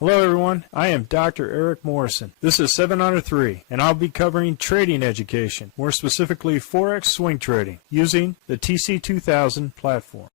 Hello everyone, I am Dr. Eric Morrison. This is 7 Under 3, and I'll be covering trading education, more specifically Forex swing trading, using the TC2000 platform.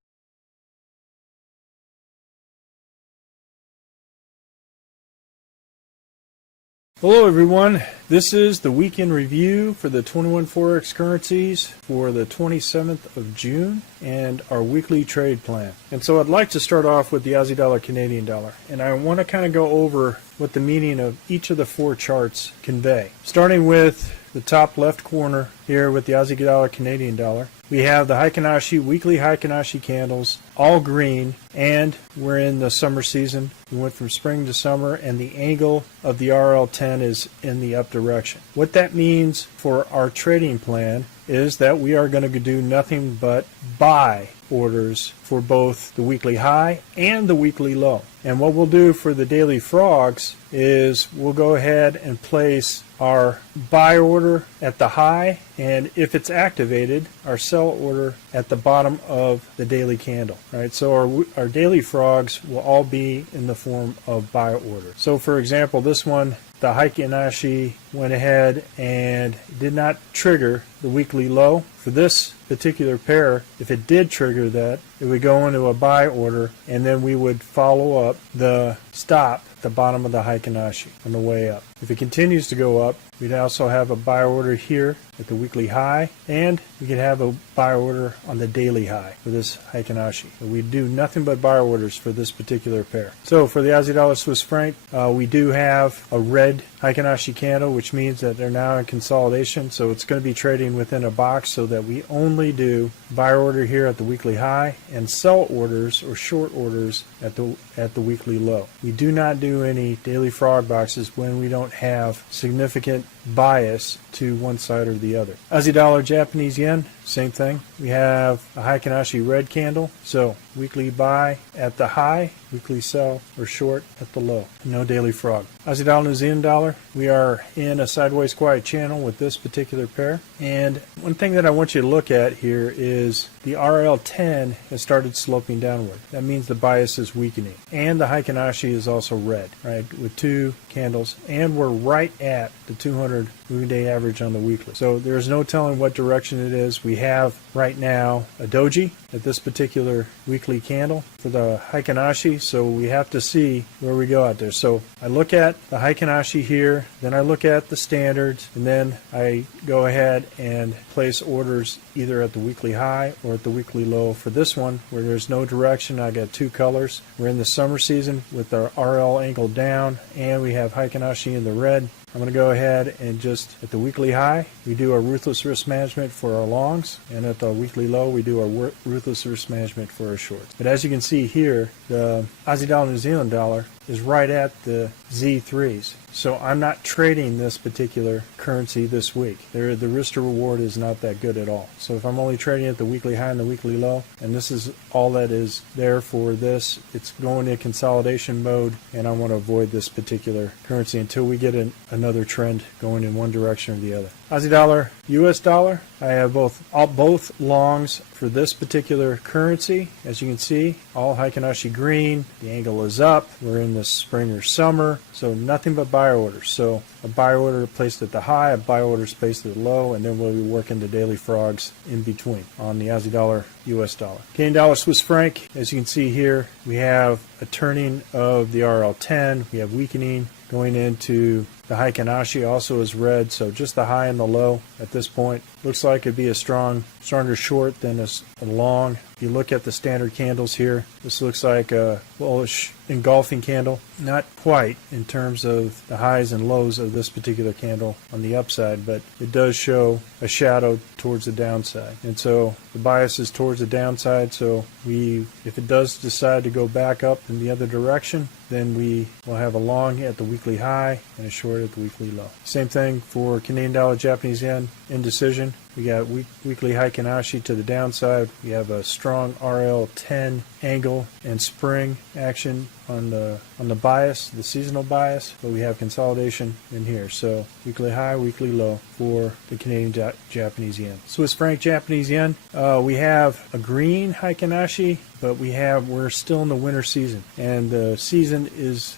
Hello everyone, this is the weekend review for the 21 Forex currencies for the 27th of June and our weekly trade plan. And so I'd like to start off with the Aussie dollar, Canadian dollar, and I want to kind of go over what the meaning of each of the four charts convey. Starting with the top left corner here with the Aussie dollar, Canadian dollar, we have the Heikin-Ashi, weekly Heikin-Ashi candles, all green, and we're in the summer season. We went from spring to summer, and the angle of the RL10 is in the up direction. What that means for our trading plan is that we are going to do nothing but buy orders for both the weekly high and the weekly low. And what we'll do for the daily frogs is we'll go ahead and place our buy order at the high, and if it's activated, our sell order at the bottom of the daily candle. Right? So our daily frogs will all be in the form of buy order. So for example, this one, the Heikin-Ashi went ahead and did not trigger the weekly low. For this particular pair, if it did trigger that, it would go into a buy order, and then we would follow up the stop at the bottom of the Heikin-Ashi on the way up. If it continues to go up, we'd also have a buy order here at the weekly high, and we could have a buy order on the daily high for this Heikin-Ashi. So we do nothing but buy orders for this particular pair. So for the Aussie dollar Swiss franc, we do have a red Heikin-Ashi candle, which means that they're now in consolidation. So it's going to be trading within a box, so that we only do buy order here at the weekly high and sell orders or short orders at the weekly low. We do not do any daily frog boxes when we don't have significant bias to one side or the other. Aussie dollar, Japanese yen, same thing. We have a Heikin-Ashi red candle, so weekly buy at the high, weekly sell or short at the low. No daily frog. Aussie dollar, New Zealand dollar, we are in a sideways quiet channel with this particular pair. And one thing that I want you to look at here is the RL10 has started sloping downward. That means the bias is weakening. And the Heikin-Ashi is also red, right, with two candles. And we're right at the 200 moving day average on the weekly. So there's no telling what direction it is. We have right now a doji at this particular weekly candle for the Heikin-Ashi, so we have to see where we go out there. So I look at the Heikin-Ashi here, then I look at the standards, and then I go ahead and place orders either at the weekly high or at the weekly low. For this one, where there's no direction, I got two colors. We're in the summer season with our RL angled down, and we have Heikin-Ashi in the red. I'm going to go ahead and just at the weekly high, we do our ruthless risk management for our longs, and at the weekly low, we do our ruthless risk management for our shorts. But as you can see here, the Aussie dollar, New Zealand dollar is right at the Z3s. So I'm not trading this particular currency this week. The risk to reward is not that good at all. So if I'm only trading at the weekly high and the weekly low, and this is all that is there for this, it's going in consolidation mode, and I want to avoid this particular currency until we get another trend going in one direction or the other. Aussie dollar, US dollar, I have both longs for this particular currency. As you can see, all Heikin-Ashi green, the angle is up, we're in the spring or summer, so nothing but buy orders. So a buy order placed at the high, a buy order is placed at the low, and then we'll be working the daily frogs in between on the Aussie dollar, US dollar. Canadian dollar, Swiss franc, as you can see here, we have a turning of the RL10, we have weakening going into the Heikin-Ashi also is red, so just the high and the low at this point. Looks like it'd be a stronger short than a long. If you look at the standard candles here, this looks like a bullish engulfing candle. Not quite in terms of the highs and lows of this particular candle on the upside, but it does show a shadow towards the downside. And so the bias is towards the downside, so if it does decide to go back up in the other direction, then we will have a long at the weekly high and a short at the weekly low. Same thing for Canadian dollar, Japanese yen, indecision. We got weekly Heikin-Ashi to the downside. We have a strong RL10 angle and spring action on the bias, the seasonal bias, but we have consolidation in here. So weekly high, weekly low for the Canadian Japanese yen. Swiss franc, Japanese yen. We have a green Heikin-Ashi, but we're still in the winter season, and the season is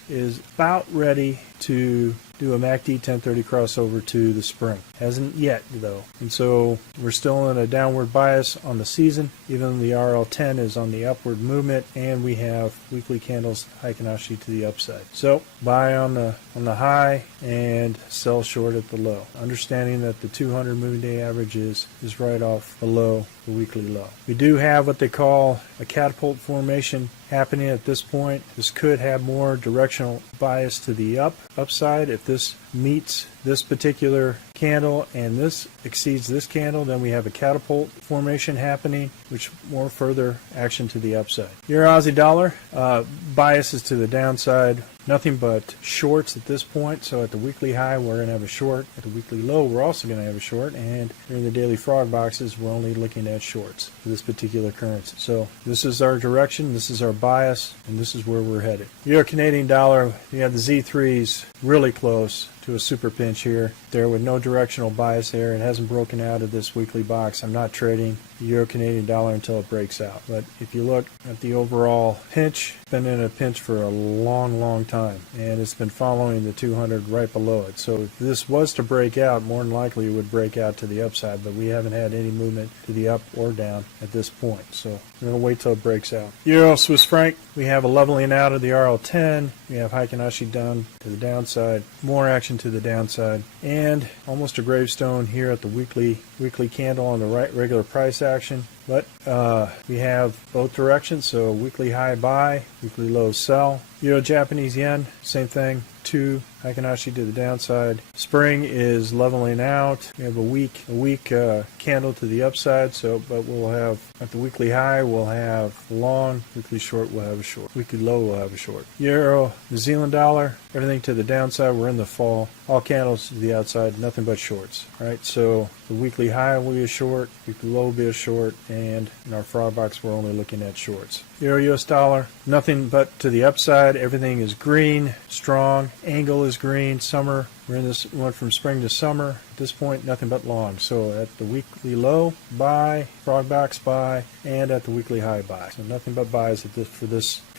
about ready to do a MACD 1030 crossover to the spring. Hasn't yet though, and so we're still in a downward bias on the season, even though the RL10 is on the upward movement, and we have weekly candles Heikin-Ashi to the upside. So buy on the high and sell short at the low, understanding that the 200 moving day average is right off below the weekly low. We do have what they call a catapult formation happening at this point. This could have more directional bias to the upside. If this meets this particular candle and this exceeds this candle, then we have a catapult formation happening, which more further action to the upside. Your Aussie dollar bias is to the downside. Nothing but shorts at this point. So at the weekly high, we're going to have a short. At the weekly low, we're also going to have a short. And in the daily frog boxes, we're only looking at shorts for this particular currency. So this is our direction, this is our bias, and this is where we're headed. Euro Canadian dollar, you have the Z3s really close to a super pinch here. There with no directional bias there. It hasn't broken out of this weekly box. I'm not trading the Euro Canadian dollar until it breaks out. But if you look at the overall pinch, it's been in a pinch for a long time, and it's been following the 200 right below it. So if this was to break out, more than likely it would break out to the upside, but we haven't had any movement to the up or down at this point. So we're going to wait till it breaks out. Euro Swiss franc, we have a leveling out of the RL10. We have Heikin-Ashi done to the downside, more action to the downside, and almost a gravestone here at the weekly candle on the right regular price action. But we have both directions, so weekly high buy, weekly low sell. Euro Japanese yen, same thing, 2 Heikin-Ashi to the downside. Spring is leveling out. We have a weak candle to the upside, but we'll have at the weekly high we'll have long, weekly short we'll have a short, weekly low we'll have a short. Euro New Zealand dollar, everything to the downside. We're in the fall. All candles to the outside, nothing but shorts. Right, so the weekly high will be a short, weekly low will be a short, and in our frog box we're only looking at shorts. Euro US dollar, nothing but to the upside. Everything is green, strong. Angle is green. Summer, we're in this, went from spring to summer. At this point, nothing but long. So at the weekly low, buy, frog box buy, and at the weekly high buy. So nothing but buys at this for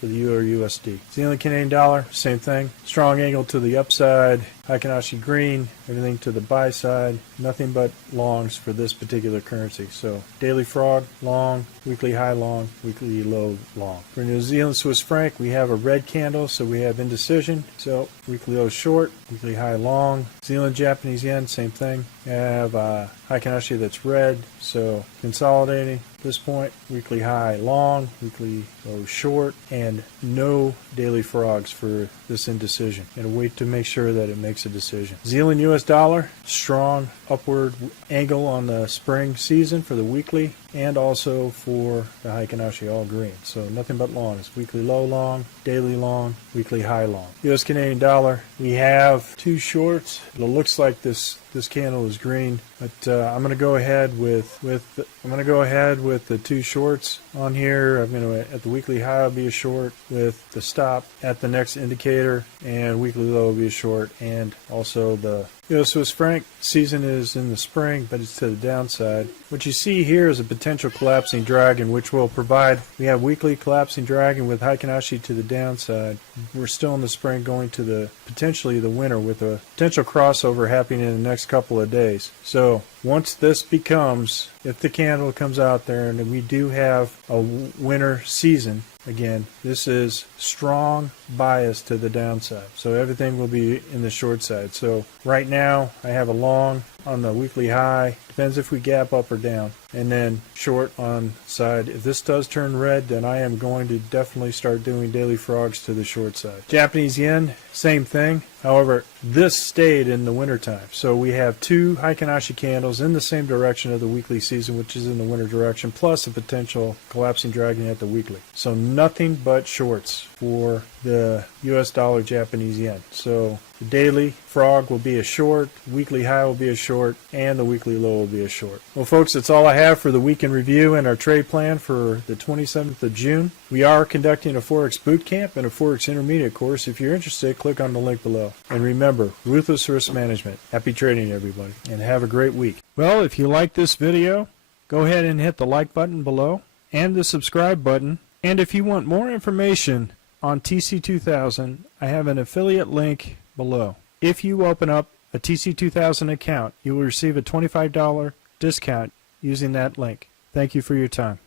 the Euro USD. Zealand Canadian dollar, same thing. Strong angle to the upside. Heikin-Ashi green, everything to the buy side. Nothing but longs for this particular currency. So daily frog, long, weekly high long, weekly low long. For New Zealand Swiss franc, we have a red candle, so we have indecision. So weekly low short, weekly high long. Zealand Japanese yen, same thing. We have Heikin-Ashi that's red, so consolidating. At this point, weekly high long, weekly low short, and no daily frogs for this indecision. And wait to make sure that it makes a decision. Zealand US dollar, strong upward angle on the spring season for the weekly, and also for the Heikin-Ashi all green. So nothing but longs. Weekly low long, daily long, weekly high long. US Canadian dollar, we have 2 shorts. It looks like this candle is green, but I'm going to go ahead with the 2 shorts on here. I'm going to at the weekly high will be a short with the stop at the next indicator, and weekly low will be a short, and also the Swiss franc season is in the spring, but it's to the downside. What you see here is a potential collapsing dragon, which will provide, we have weekly collapsing dragon with Heikin-Ashi to the downside. We're still in the spring going to the potentially the winter with a potential crossover happening in the next couple of days. So once this becomes, if the candle comes out there and we do have a winter season, again, this is strong bias to the downside. So everything will be in the short side. So right now I have a long on the weekly high. Depends if we gap up or down. And then short on side. If this does turn red, then I am going to definitely start doing daily frogs to the short side. Japanese yen, same thing. However, this stayed in the wintertime. So we have 2 Heikin-Ashi candles in the same direction of the weekly season, which is in the winter direction, plus a potential collapsing dragon at the weekly. So nothing but shorts for the US dollar Japanese yen. So the daily frog will be a short, weekly high will be a short, and the weekly low will be a short. Well, folks, that's all I have for the weekend review and our trade plan for the 27th of June. We are conducting a Forex boot camp and a Forex intermediate course. If you're interested, click on the link below. And remember, ruthless risk management. Happy trading, everybody, and have a great week. Well, if you like this video, go ahead and hit the like button below and the subscribe button, And if you want more information on TC2000, I have an affiliate link below. If you open up a TC2000 account, you will receive a $25 discount using that link. Thank you for your time.